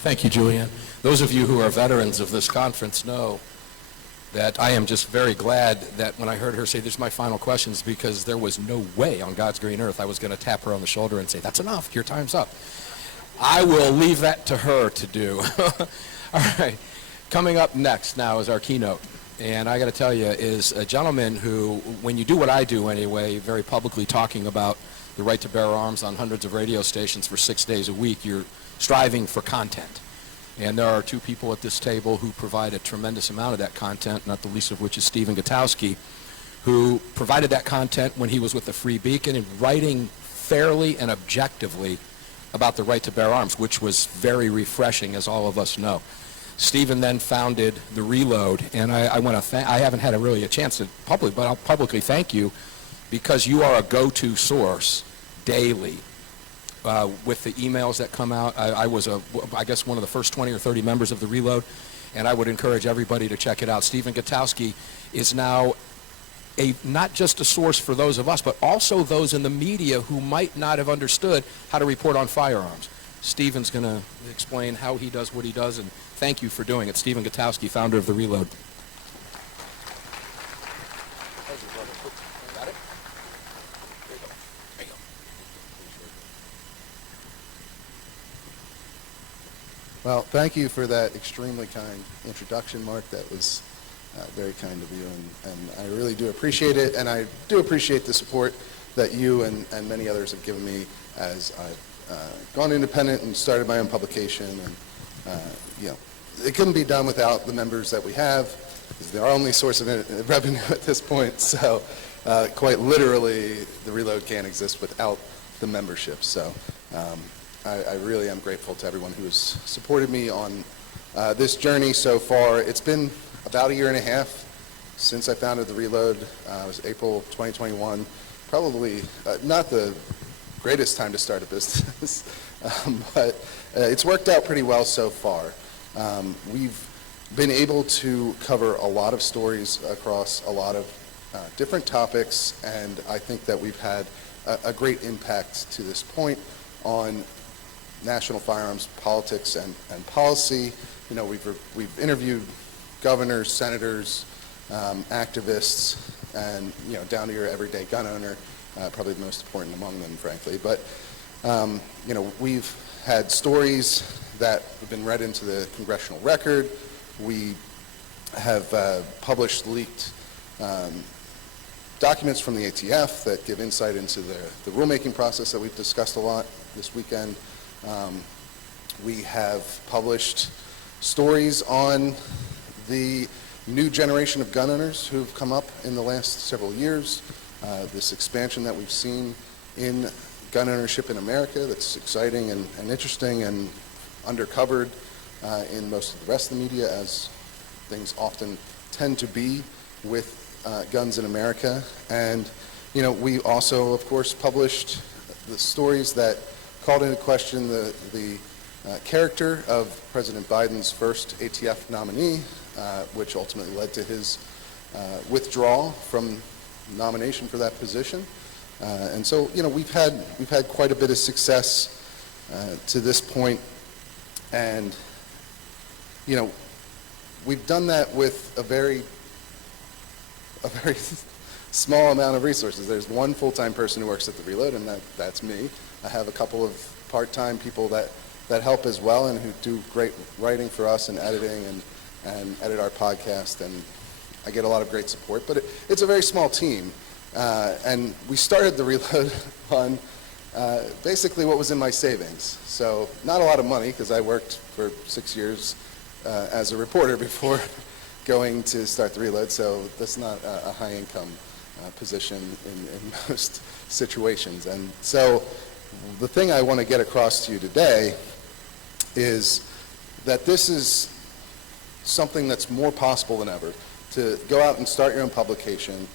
Thank you, Julian. Those of you who are veterans of this conference know that I am just very glad that when I heard her say, "This is my final questions," because there was no way on God's green earth I was going to tap her on the shoulder and say, "That's enough, your time's up." I will leave that to her to do. All right. Coming up next now is our keynote. And I got to tell you, is a gentleman who, when you do what I do anyway, very publicly talking about the right to bear arms on hundreds of radio stations for 6 days a week, you're striving for content. And there are two people at this table who provide a tremendous amount of that content, not the least of which is Stephen Gutowski, who provided that content when he was with the Free Beacon and writing fairly and objectively about the right to bear arms, which was very refreshing, as all of us know. Stephen then founded The Reload, and I want to I haven't had really a chance to but I'll publicly thank you, because you are a go-to source daily with the emails that come out. I was, I guess, one of the first 20 or 30 members of The Reload, and I would encourage everybody to check it out. Stephen Gutowski is now not just a source for those of us, but also those in the media who might not have understood how to report on firearms. Stephen's going to explain how he does what he does, and thank you for doing it. Stephen Gutowski, founder of The Reload. Got it? There you go. There you go. Well, thank you for that extremely kind introduction, Mark. That was very kind of you, and I really do appreciate it, and I do appreciate the support that you and many others have given me as I've gone independent and started my own publication. And you know, it couldn't be done without the members that we have. It's our only source of revenue at this point. So quite literally, The Reload can't exist without the membership. So I really am grateful to everyone who has supported me on this journey so far. It's been about a year and a half since I founded The Reload. It was April 2021. Probably not the greatest time to start a business, but it's worked out pretty well so far. We've been able to cover a lot of stories across a lot of different topics, and I think that we've had a great impact to this point on national firearms politics and policy. You know, we've interviewed governors, senators, activists, and down to your everyday gun owner, probably the most important among them, frankly. But we've had stories that have been read into the congressional record. We have published leaked documents from the ATF that give insight into the rulemaking process that we've discussed a lot this weekend. We have published stories on the new generation of gun owners who've come up in the last several years, this expansion that we've seen in gun ownership in America that's exciting and interesting and undercovered in most of the rest of the media, as things often tend to be with guns in America. And we also, of course, published the stories that called into question the character of President Biden's first ATF nominee, which ultimately led to his withdrawal from nomination for that position. And so, we've had quite a bit of success to this point, and we've done that with a very small amount of resources. There's one full-time person who works at The Reload, and that's me. I have a couple of part-time people that help as well and who do great writing for us and editing and edit our podcast, and I get a lot of great support. But it's a very small team, and we started The Reload on basically what was in my savings. So not a lot of money, because I worked for 6 years as a reporter before going to start The Reload, so that's not a high-income position in most situations. And so the thing I want to get across to you today is that this is something that's more possible than ever, to go out and start your own publication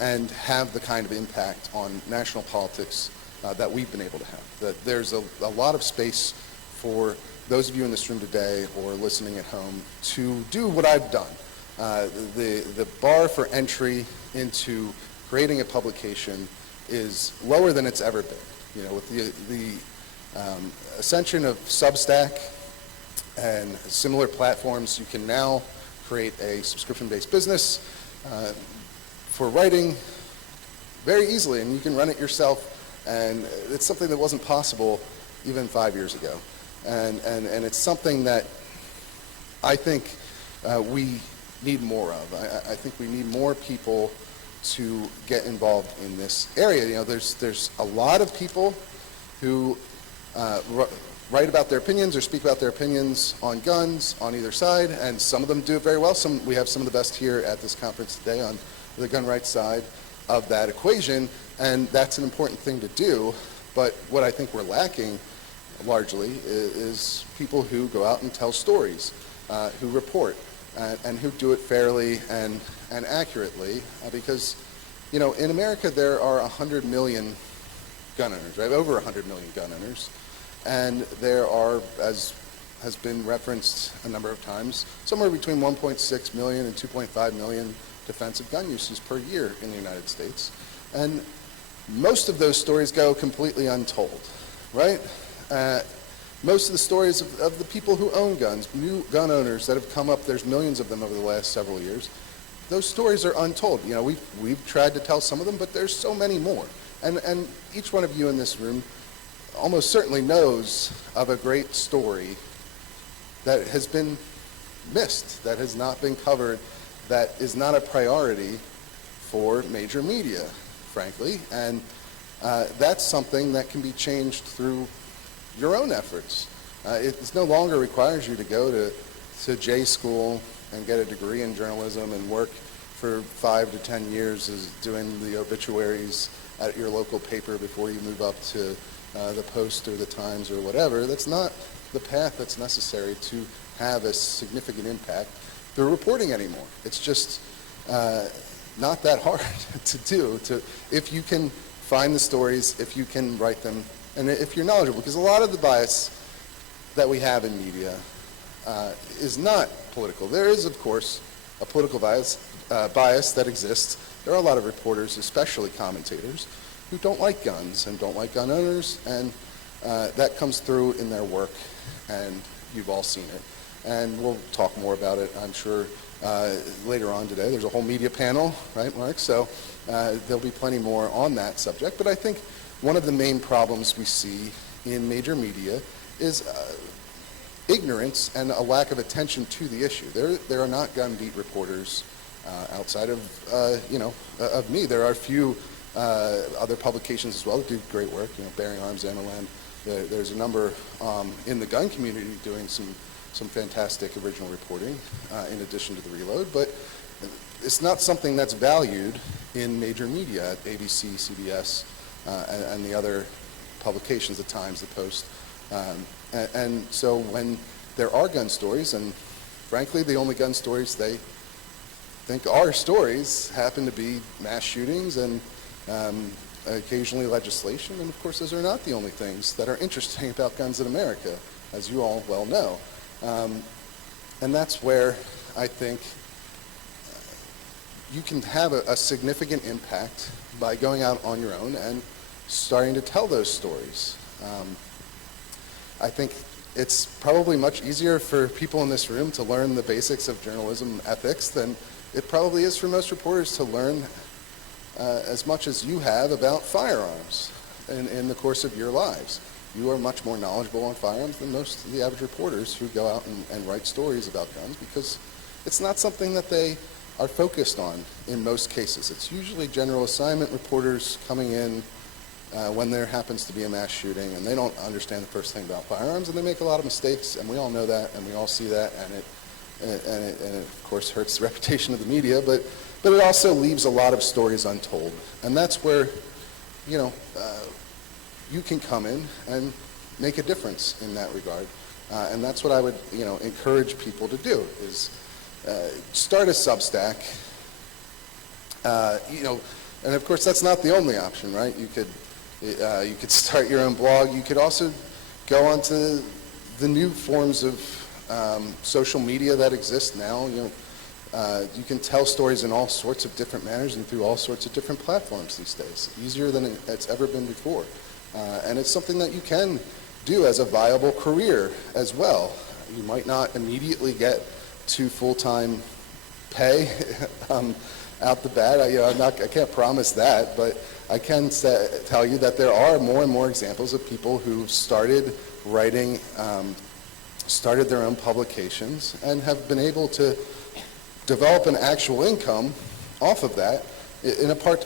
and have the kind of impact on national politics that we've been able to have. That there's a lot of space for those of you in this room today or listening at home to do what I've done. The bar for entry into creating a publication is lower than it's ever been. With the ascension of Substack and similar platforms. You can now create a subscription-based business for writing very easily, and you can run it yourself, and it's something that wasn't possible even 5 years ago. And it's something that I think we need more of. I think we need more people to get involved in this area. You know, there's a lot of people who write about their opinions or speak about their opinions on guns on either side, and some of them do it very well. We have some of the best here at this conference today on the gun rights side of that equation, and that's an important thing to do. But what I think we're lacking largely is people who go out and tell stories, who report, and who do it fairly and accurately, because, you know, in America there are 100 million gun owners, right? Over 100 million gun owners, and there are, as has been referenced a number of times, somewhere between 1.6 million and 2.5 million defensive gun uses per year in the United States, and most of those stories go completely untold, right? Most of the stories of the people who own guns, new gun owners that have come up, there's millions of them over the last several years, those stories are untold. You know, we've tried to tell some of them, but there's so many more. And each one of you in this room almost certainly knows of a great story that has been missed, that has not been covered, that is not a priority for major media, frankly. And that's something that can be changed through your own efforts. It no longer requires you to go to J school and get a degree in journalism and work for 5 to 10 years as doing the obituaries at your local paper before you move up to the Post or the Times or whatever. That's not the path that's necessary to have a significant impact through reporting anymore. It's just not that hard to do, if you can find the stories, if you can write them, and if you're knowledgeable, because a lot of the bias that we have in media is not political. There is, of course, a political bias that exists. There are a lot of reporters, especially commentators, who don't like guns and don't like gun owners, and that comes through in their work, and you've all seen it. And we'll talk more about it, I'm sure, later on today. There's a whole media panel, right, Mark? So there'll be plenty more on that subject. But I think one of the main problems we see in major media is ignorance and a lack of attention to the issue. There are not gun beat reporters outside of, of me. There are a few other publications as well that do great work, Bearing Arms, Ammoland. There's a number in the gun community doing some fantastic original reporting in addition to the Reload, but it's not something that's valued in major media at ABC, CBS, and the other publications, the Times, the Post. And so when there are gun stories, and frankly the only gun stories they think are stories happen to be mass shootings and occasionally legislation, and of course those are not the only things that are interesting about guns in America, as you all well know. And that's where I think you can have a significant impact by going out on your own and starting to tell those stories. I think it's probably much easier for people in this room to learn the basics of journalism ethics than it probably is for most reporters to learn as much as you have about firearms in the course of your lives. You are much more knowledgeable on firearms than most of the average reporters who go out and write stories about guns, because it's not something that they are focused on in most cases. It's usually general assignment reporters coming in when there happens to be a mass shooting, and they don't understand the first thing about firearms, and they make a lot of mistakes, and we all know that, and we all see that, and it of course hurts the reputation of the media, but it also leaves a lot of stories untold. And that's where, you can come in and make a difference in that regard. And that's what I would, encourage people to do, is start a Substack. And of course that's not the only option, right? You could start your own blog. You could also go onto the new forms of social media that exist now. You can tell stories in all sorts of different manners and through all sorts of different platforms these days, easier than it's ever been before. And it's something that you can do as a viable career as well. You might not immediately get to full-time pay out the bat. I can't promise that, but I can tell you that there are more and more examples of people who started writing, started their own publications, and have been able to develop an actual income off of that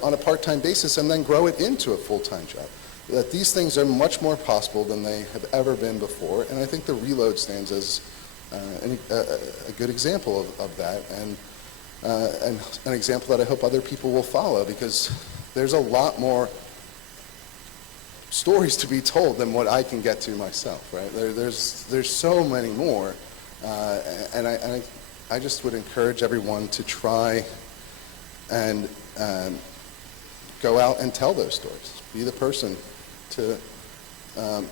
on a part-time basis, and then grow it into a full-time job. That these things are much more possible than they have ever been before, and I think the Reload stands as a good example of that, and an example that I hope other people will follow, because there's a lot more stories to be told than what I can get to myself, right? There's so many more, and I just would encourage everyone to try and go out and tell those stories. Be the person to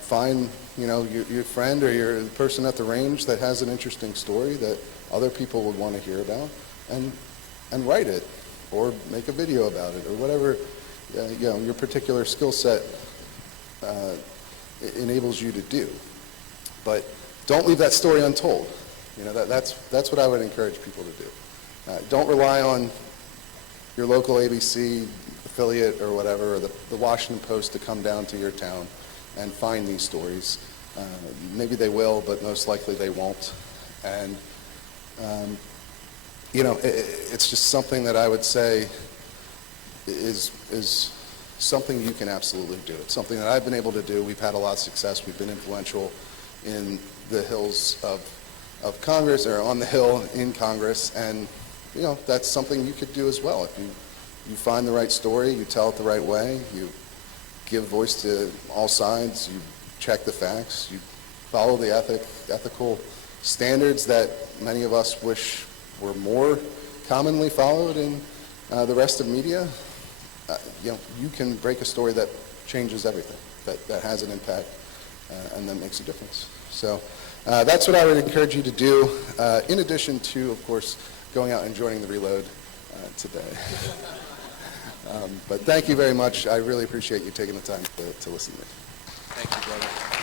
find, your friend or your person at the range that has an interesting story that other people would want to hear about, and write it, or make a video about it, or whatever your particular skill set enables you to do. But don't leave that story untold. That's what I would encourage people to do. Don't rely on your local ABC affiliate or whatever, or the Washington Post to come down to your town and find these stories. Maybe they will, but most likely they won't. And it's just something that I would say is something you can absolutely do. It's something that I've been able to do. We've had a lot of success. We've been influential in the hills of Congress, or on the Hill in Congress, and that's something you could do as well. If you find the right story, you tell it the right way, you give voice to all sides, you check the facts, you follow the ethical standards that many of us wish were more commonly followed in the rest of media, you can break a story that changes everything, that has an impact, and that makes a difference. So that's what I would encourage you to do, in addition to, of course, going out and joining the Reload today. But thank you very much. I really appreciate you taking the time to listen to me. Thank you, brother.